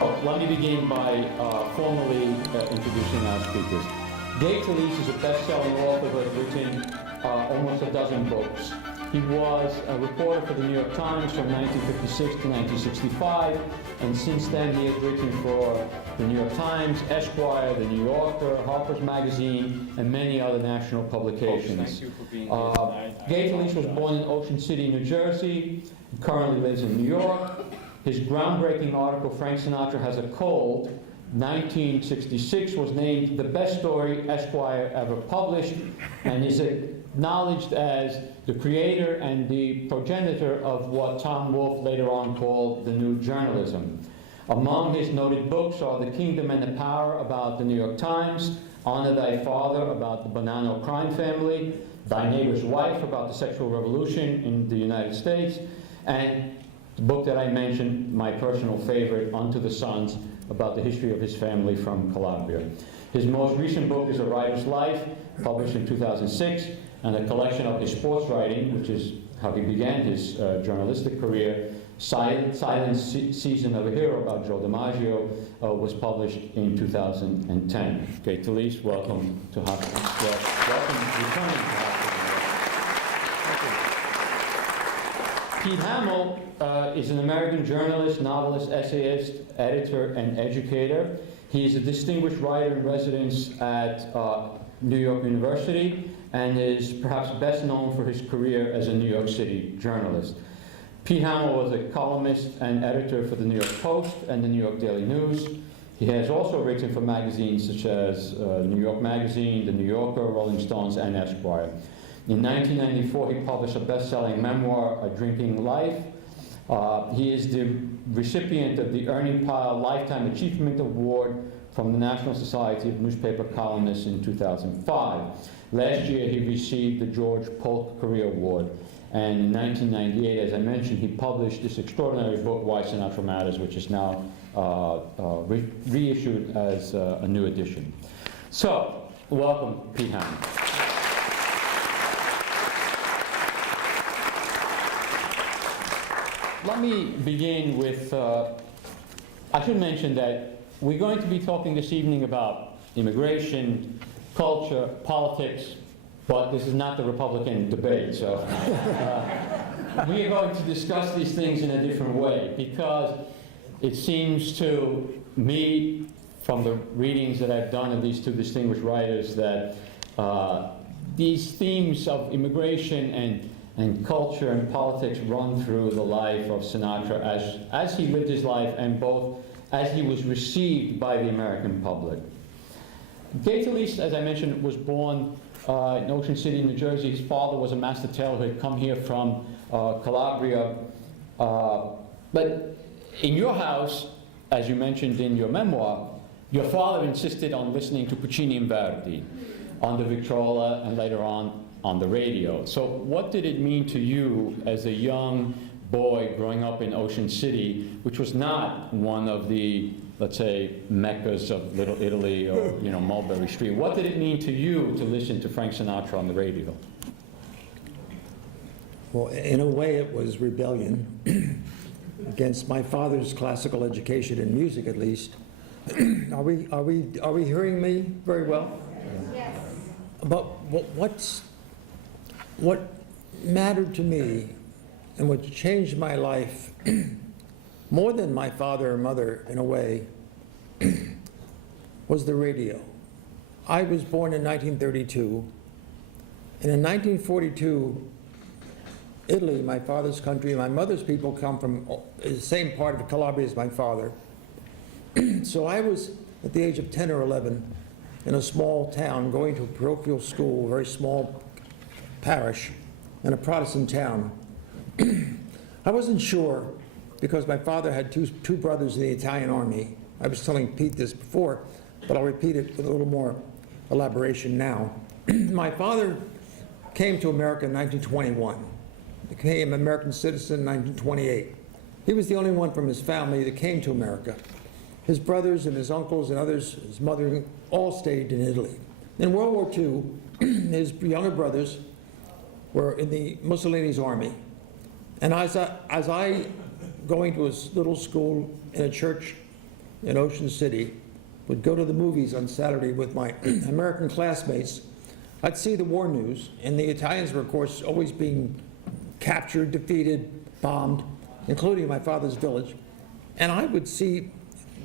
Let me begin by formally introducing our speakers. Talese is a best-selling author who has written almost a dozen books. He was a reporter for the New York Times from 1956 to 1965, and since then he has written for the New York Times, Esquire, the New Yorker, Harper's Magazine, and many other national publications. Thank you for being here tonight. Talese was born in Ocean City, New Jersey. He currently lives in New York. His groundbreaking article, Frank Sinatra Has a Cold, 1966, was named the best story Esquire ever published, and is acknowledged as the creator and the progenitor of what Tom Wolfe later on called the New Journalism. Among his noted books are The Kingdom and the Power about the New York Times, Honor Thy Father about the Bonanno crime family, Thy Neighbor's Wife about the sexual revolution in the United States, and the book that I mentioned, my personal favorite, Unto the Sons, about the history of his family from Calabria. His most recent book is A Writer's Life, published in 2006, and a collection of his sports writing, which is how he began his journalistic career. Silent Season of a Hero about Joe DiMaggio was published in 2010. Okay, Talese, welcome to Hofstra. Welcome returning to Hofstra. Pete Hamill is an American journalist, novelist, essayist, editor, and educator. He is a distinguished writer in residence at New York University and is perhaps best known for his career as a New York City journalist. Pete Hamill was a columnist and editor for the New York Post and the New York Daily News. He has also written for magazines such as New York Magazine, The New Yorker, Rolling Stones, and Esquire. In 1994, he published a best-selling memoir, A Drinking Life. He is the recipient of the Ernie Pyle Lifetime Achievement Award from the National Society of Newspaper Columnists in 2005. Last year, he received the George Polk Career Award. And in 1998, as I mentioned, he published this extraordinary book, Why Sinatra Matters, which is now reissued as a new edition. So, welcome, Pete Hamill. Let me begin with, I should mention that we're going to be talking this evening about immigration, culture, politics, but this is not the Republican debate, so we are going to discuss these things in a different way, because it seems to me, from the readings that I've done of these two distinguished writers, that these themes of immigration and culture and politics run through the life of Sinatra as he lived his life, and both as he was received by the American public. Talese, as I mentioned, was born in Ocean City, New Jersey. His father was a master tailor who had come here from Calabria. But in your house, as you mentioned in your memoir, your father insisted on listening to Puccini and Verdi on the Victrola and later on the radio. So what did it mean to you as a young boy growing up in Ocean City, which was not one of the, let's say, meccas of Little Italy or Mulberry Street? What did it mean to you to listen to Frank Sinatra on the radio? Well, in a way, it was rebellion against my father's classical education in music, at least. Are we hearing me very well? Yes. But what mattered to me and what changed my life more than my father or mother, in a way, was the radio. I was born in 1932, and in 1942, Italy, my father's country, my mother's people come from the same part of Calabria as my father. So I was, at the age of 10 or 11, in a small town, going to a parochial school, a very small parish, in a Protestant town. I wasn't sure, because my father had two brothers in the Italian army. I was telling Pete this before, but I'll repeat it with a little more elaboration now. My father came to America in 1921, became an American citizen in 1928. He was the only one from his family that came to America. His brothers and his uncles and others, his mother, all stayed in Italy. In World War II, his younger brothers were in the Mussolini's army. And as I going to a little school in a church in Ocean City, would go to the movies on Saturday with my American classmates, I'd see the war news, and the Italians were, of course, always being captured, defeated, bombed, including my father's village. And I would see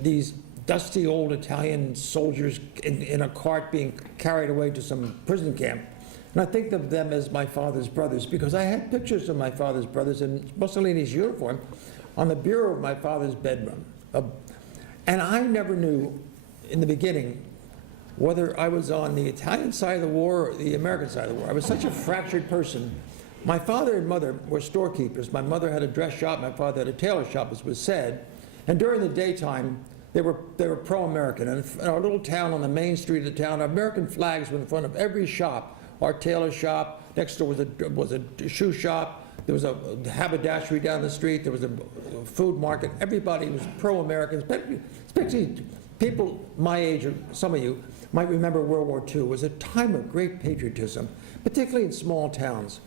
these dusty old Italian soldiers in a cart being carried away to some prison camp. And I think of them as my father's brothers, because I had pictures of my father's brothers in Mussolini's uniform on the bureau of my father's bedroom. And I never knew in the beginning whether I was on the Italian side of the war or the American side of the war. I was such a fractured person. My father and mother were storekeepers. My mother had a dress shop, my father had a tailor shop, as was said. And during the daytime, they were pro-American. And in our little town, on the main street of the town, American flags were in front of every shop. Our tailor shop, next door was a shoe shop, there was a haberdashery down the street, there was a food market. Everybody was pro-American, especially people my age, or some of you, might remember World War II. It was a time of great patriotism, particularly in small towns,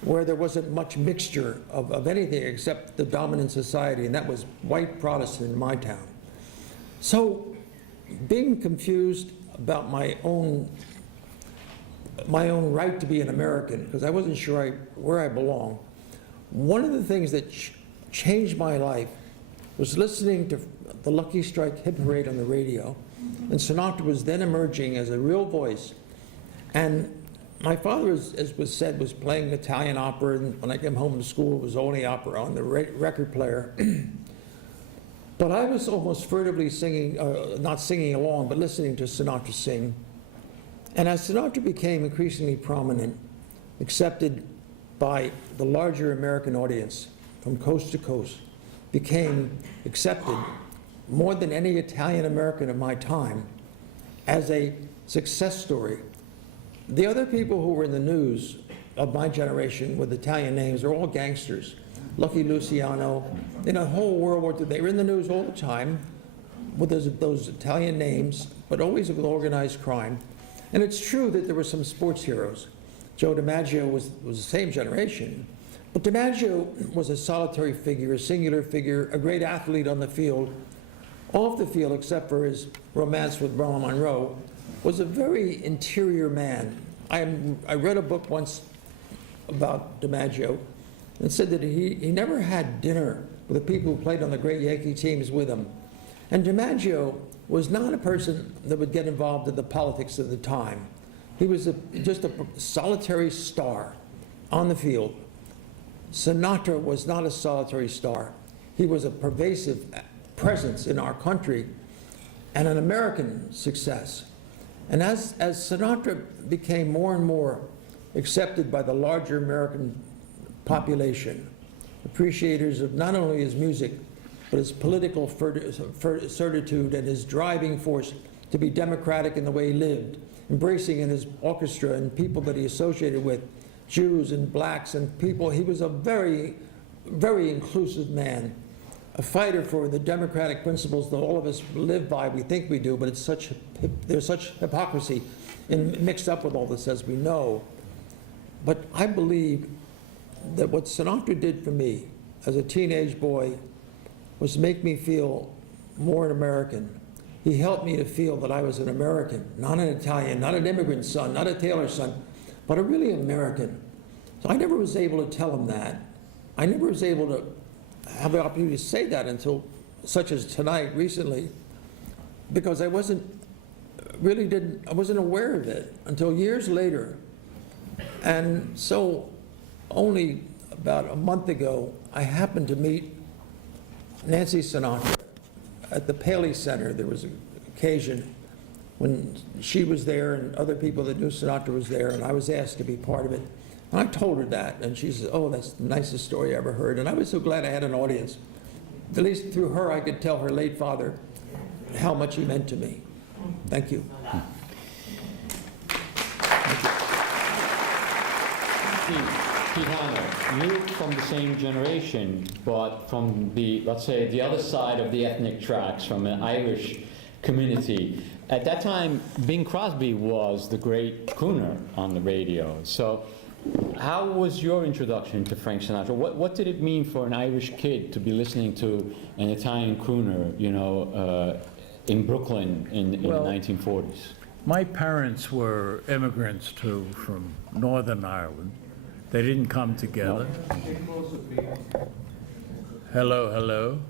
where there wasn't much mixture of anything except the dominant society, and that was white Protestant in my town. So, being confused about my own right to be an American, because I wasn't sure where I belonged, one of the things that changed my life was listening to the Lucky Strike hit parade on the radio, and Sinatra was then emerging as a real voice. And my father, as was said, was playing Italian opera, and when I came home from school, it was only opera on the record player. But I was almost furtively singing, not singing along, but listening to Sinatra sing. And as Sinatra became increasingly prominent, accepted by the larger American audience from coast to coast, became accepted more than any Italian American of my time as a success story. The other people who were in the news of my generation with Italian names are all gangsters. Lucky Luciano, in a whole World War II, they were in the news all the time with those Italian names, but always with organized crime. And it's true that there were some sports heroes. Joe DiMaggio was the same generation, but DiMaggio was a solitary figure, a singular figure, a great athlete on the field. Off the field, except for his romance with Marilyn Monroe, was a very interior man. I read a book once about DiMaggio, and said that he never had dinner with the people who played on the great Yankee teams with him. And DiMaggio was not a person that would get involved in the politics of the time. He was just a solitary star on the field. Sinatra was not a solitary star. He was a pervasive presence in our country and an American success. And as Sinatra became more and more accepted by the larger American population, appreciators of not only his music, but his political certitude and his driving force to be democratic in the way he lived, embracing in his orchestra and people that he associated with, Jews and blacks and people. He was a very, very inclusive man, a fighter for the democratic principles that all of us live by. We think we do, but there's such hypocrisy mixed up with all this, as we know. But I believe that what Sinatra did for me as a teenage boy was make me feel more an American. He helped me to feel that I was an American, not an Italian, not an immigrant son, not a tailor's son, but a really American. So I never was able to tell him that. I never was able to have the opportunity to say that until such as tonight, recently, because I wasn't aware of it until years later. And so only about a month ago, I happened to meet Nancy Sinatra at the Paley Center. There was an occasion when she was there and other people that knew Sinatra was there, and I was asked to be part of it. And I told her that, and she said, "Oh, that's the nicest story I ever heard." And I was so glad I had an audience. At least through her, I could tell her late father how much he meant to me. Thank you. Pete Hamill, you're from the same generation, but from the, let's say, the other side of the ethnic tracks, from an Irish community. At that time, Bing Crosby was the great crooner on the radio. So how was your introduction to Frank Sinatra? What did it mean for an Irish kid to be listening to an Italian crooner, you know, in Brooklyn in the Well, 1940s? My parents were immigrants too from Northern Ireland. They didn't come together. Hello, hello.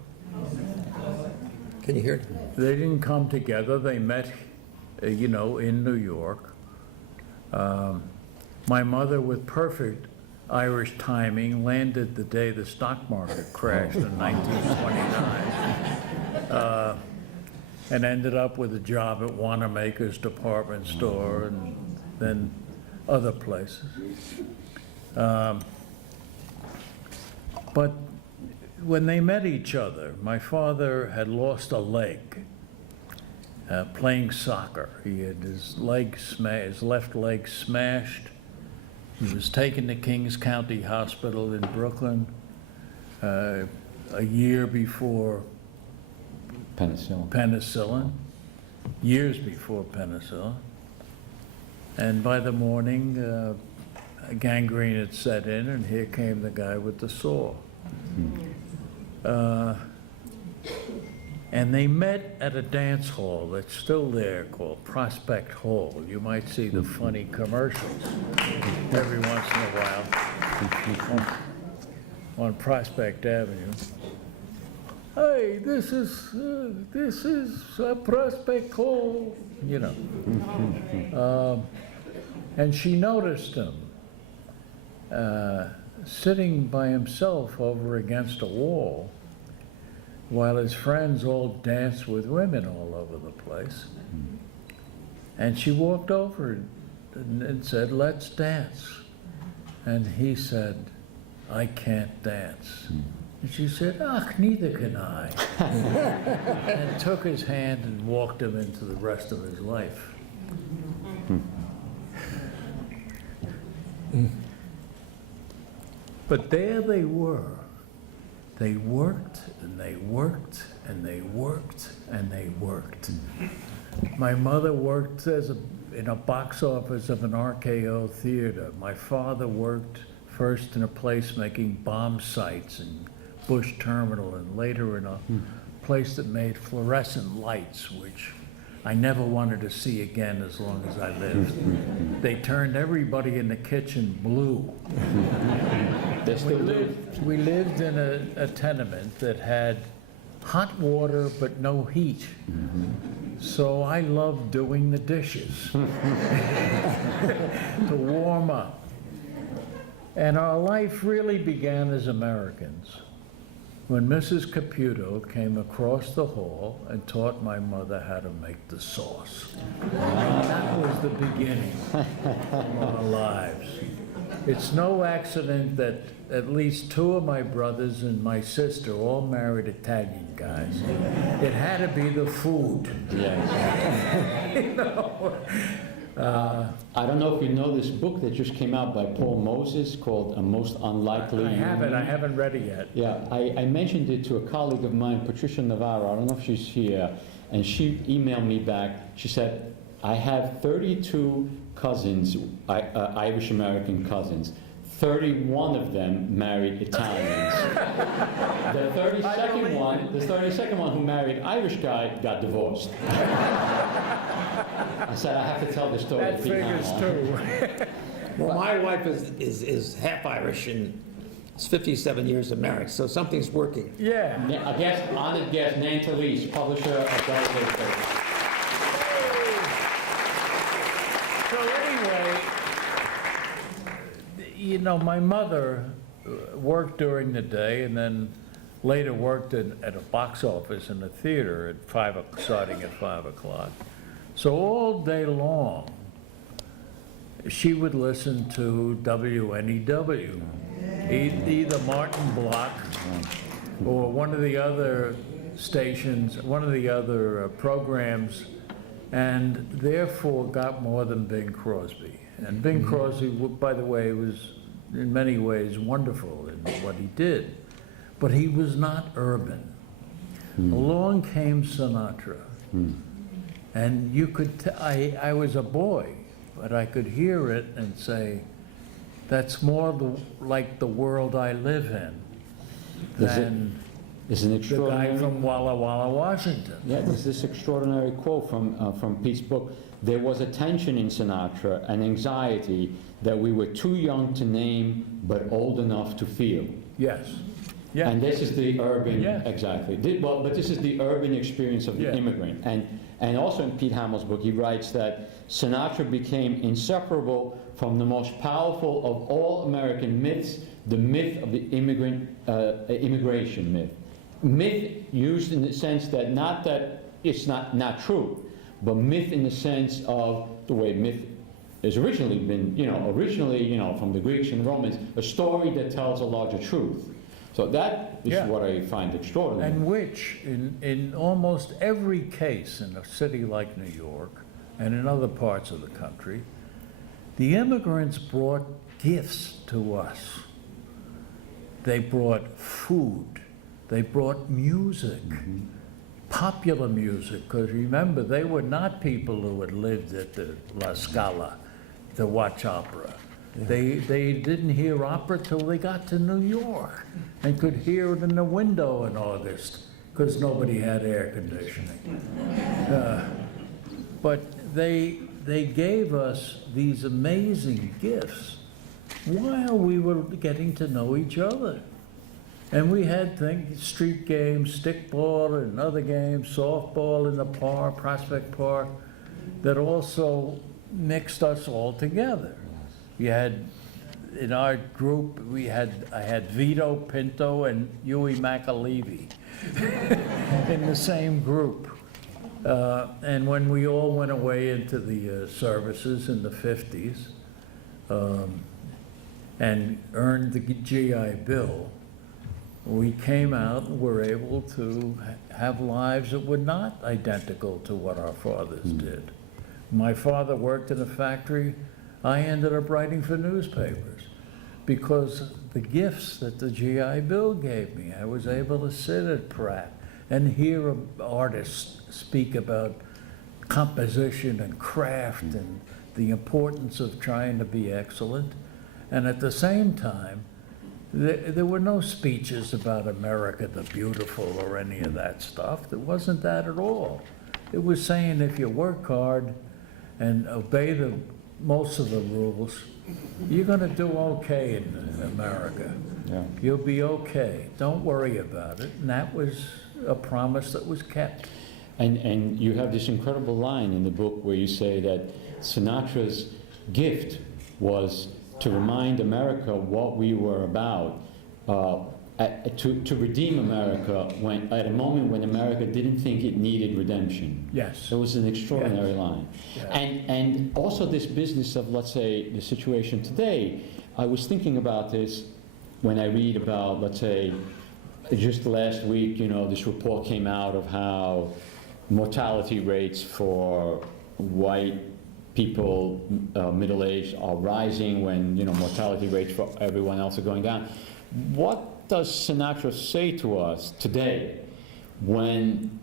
Can you hear it? They didn't come together. They met, you know, in New York. My mother, with perfect Irish timing, landed the day the stock market crashed in 1929, and ended up with a job at Wanamaker's department store and then other places. But when they met each other, my father had lost a leg playing soccer. He had his left leg smashed. He was taken to Kings County Hospital in Brooklyn a year before penicillin, years before penicillin. And by the morning, gangrene had set in, and here came the guy with the saw. And they met at a dance hall that's still there called Prospect Hall. You might see the funny commercials every once in a while on Prospect Avenue. Hey, this is Prospect Hall, you know. And she noticed him sitting by himself over against a wall while his friends all danced with women all over the place. And she walked over and said, "Let's dance." And he said, "I can't dance." And she said, "Ach, neither can I." And took his hand and walked him into the rest of his life. But there they were. They worked and they worked and they worked and they worked. My mother worked in a box office of an RKO theater. My father worked first in a place making bomb sights in Bush Terminal, and later in a place that made fluorescent lights, which I never wanted to see again as long as I lived. They turned everybody in the kitchen blue. They still do. We lived in a tenement that had hot water but no heat. So I loved doing the dishes to warm up. And our life really began as Americans when Mrs. Caputo came across the hall and taught my mother how to make the sauce. And that was the beginning of our lives. It's no accident that at least two of my brothers and my sister all married Italian guys. It had to be the food. Yes. You know? I don't know if you know this book that just came out by Paul Moses called A Most Unlikely I Union. haven't read it yet. Yeah, I mentioned it to a colleague of mine, Patricia Navarro. I don't know if she's here. And she emailed me back. She said, I have 32 cousins, Irish-American cousins. 31 of them married Italians. The 32nd one who married Irish guy got divorced. I said, I have to tell the story. That figures too. Well, my wife is half Irish and it's 57 years of marriage, so something's working. Yeah. A guest, honored guest, Nan Talese, publisher of Talese. So anyway, you know, my mother worked during the day and then later worked at a box office in a theater at starting at 5 o'clock. So all day long, she would listen to WNEW, either Martin Block or one of the other stations, one of the other programs, and therefore got more than Bing Crosby. And Bing Crosby, by the way, was in many ways wonderful in what he did, but he was not urban. Along came Sinatra. And you could, I was a boy, but I could hear it and say, that's more like the world I live in than There's an the extraordinary... guy from Walla Walla, Washington. Yeah, there's this extraordinary quote from Pete's book. There was a tension in Sinatra, an anxiety that we were too young to name, but old enough to feel. Yes. Yeah. And this is the urban, Yeah. exactly. Well, but this is the urban experience of the Yeah. immigrant. And also in Pete Hamill's book, he writes that Sinatra became inseparable from the most powerful of all American myths, the myth of the immigration myth. Myth used in the sense that not that it's not true, but myth in the sense of the way myth has originally been, from the Greeks and Romans, a story that tells a larger truth. So that is Yeah. what I find extraordinary. And which, in almost every case in a city like New York and in other parts of the country, the immigrants brought gifts to us. They brought food, they brought music, popular music, because remember, they were not people who had lived at the La Scala to watch opera. They didn't hear opera till they got to New York and could hear it in the window in August because nobody had air conditioning. But they gave us these amazing gifts while we were getting to know each other. And we had things, street games, stickball and other games, softball in the park, Prospect Park, that also mixed us all together. You had, in our group, I had Vito, Pinto, and Huey McAlevey in the same group. And when we all went away into the services in the 50s and earned the GI Bill, we came out and were able to have lives that were not identical to what our fathers did. My father worked in a factory. I ended up writing for newspapers because the gifts that the GI Bill gave me. I was able to sit at Pratt and hear artists speak about composition and craft and the importance of trying to be excellent. And at the same time, there were no speeches about America the Beautiful or any of that stuff. There wasn't that at all. It was saying if you work hard and obey most of the rules, you're going to do okay in America. Yeah. You'll be okay. Don't worry about it. And that was a promise that was kept. And you have this incredible line in the book where you say that Sinatra's gift was to remind America what we were about, to redeem America at a moment when America didn't think it needed redemption. Yes. It was an extraordinary line. Yeah. And also this business of, let's say, the situation today. I was thinking about this when I read about, let's say, just last week, this report came out of how mortality rates for white people, middle-aged, are rising when, mortality rates for everyone else are going down. What does Sinatra say to us today when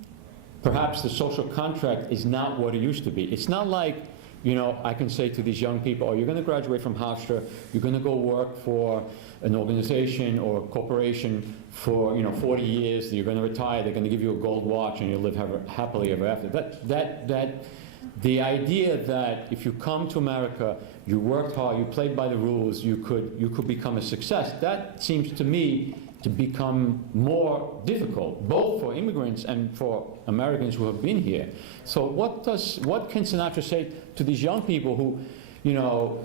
perhaps the social contract is not what it used to be? It's not like, I can say to these young people, oh, you're going to graduate from Hofstra, you're going to go work for an organization or a corporation for 40 years, you're going to retire, they're going to give you a gold watch and you'll live happily ever after. The idea that if you come to America, you worked hard, you played by the rules, you could become a success, that seems to me to become more difficult, both for immigrants and for Americans who have been here. So what can Sinatra say to these young people who,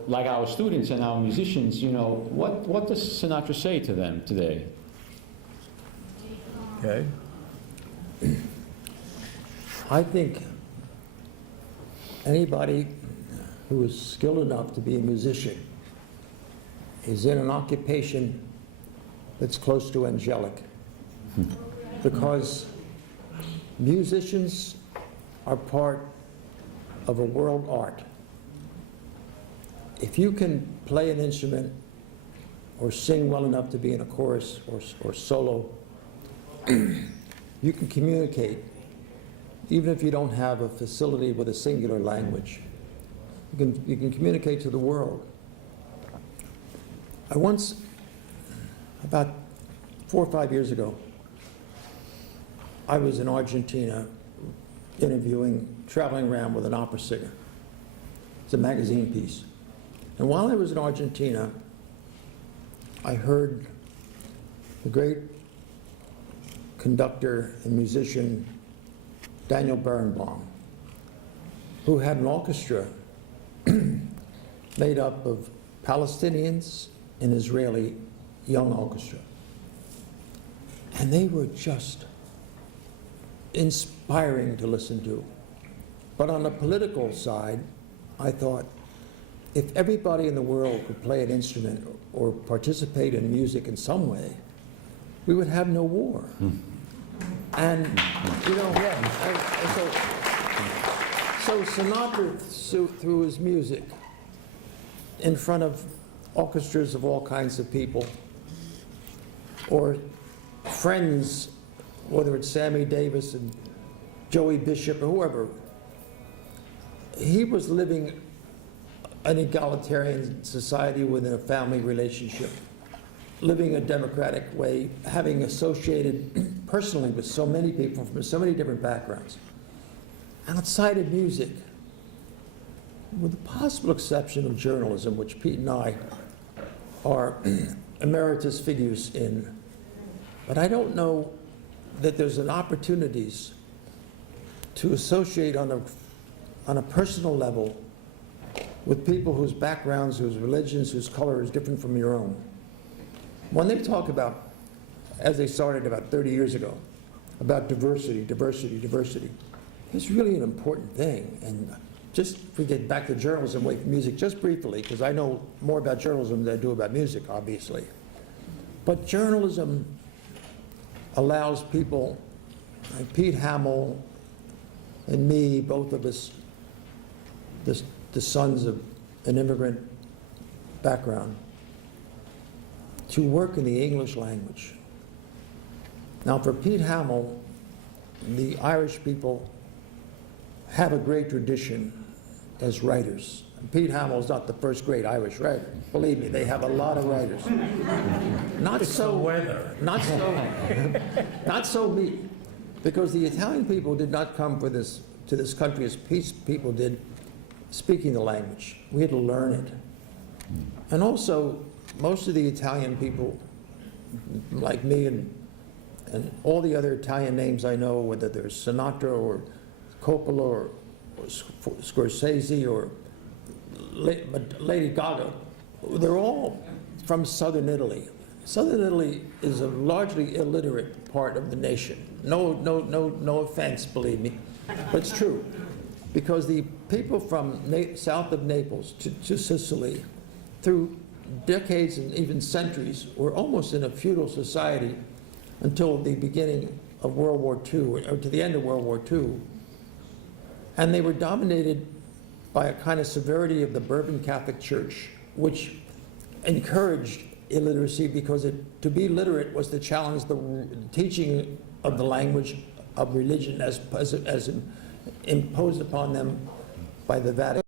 like our students and our musicians, what does Sinatra say to them today? Okay. I think anybody who is skilled enough to be a musician is in an occupation that's close to angelic. Because musicians are part of a world art. If you can play an instrument or sing well enough to be in a chorus or solo, you can communicate, even if you don't have a facility with a singular language. You can communicate to the world. I once, about 4 or 5 years ago, I was in Argentina traveling around with an opera singer. It's a magazine piece. And while I was in Argentina, I heard the great conductor and musician Daniel Barenboim, who had an orchestra made up of Palestinians and Israeli young orchestra. And they were just inspiring to listen to. But on the political side, I thought, if everybody in the world could play an instrument or participate in music in some way, we would have no war. And, you know, so Sinatra, through his music, in front of orchestras of all kinds of people, or friends, whether it's Sammy Davis and Joey Bishop or whoever, he was living an egalitarian society within a family relationship, living a democratic way, having associated personally with so many people from so many different backgrounds. And outside of music, with the possible exception of journalism, which Pete and I are emeritus figures in, but I don't know that there's an opportunities to associate on a personal level with people whose backgrounds, whose religions, whose color is different from your own. When they talk about, as they started about 30 years ago, about diversity, it's really an important thing. And just if we get back to journalism away from music, just briefly, because I know more about journalism than I do about music, obviously. But journalism allows people like Pete Hamill and me, both of us, the sons of an immigrant background, to work in the English language. Now, for Pete Hamill, the Irish people have a great tradition as writers. And Pete Hamill is not the first great Irish writer. Believe me, they have a lot of writers. Not so me, because the Italian people did not come to this country as Pete's people did, speaking the language. We had to learn it. And also, most of the Italian people, like me and all the other Italian names I know, whether they're Sinatra or Coppola or Scorsese or Lady Gaga, they're all from southern Italy. Southern Italy is a largely illiterate part of the nation. No offense, believe me, but it's true. Because the people from south of Naples to Sicily, through decades and even centuries, were almost in a feudal society until the beginning of World War II, or to the end of World War II. And they were dominated by a kind of severity of the Bourbon Catholic Church, which encouraged illiteracy because to be literate was to challenge the teaching of the language of religion as imposed upon them by the Vatican.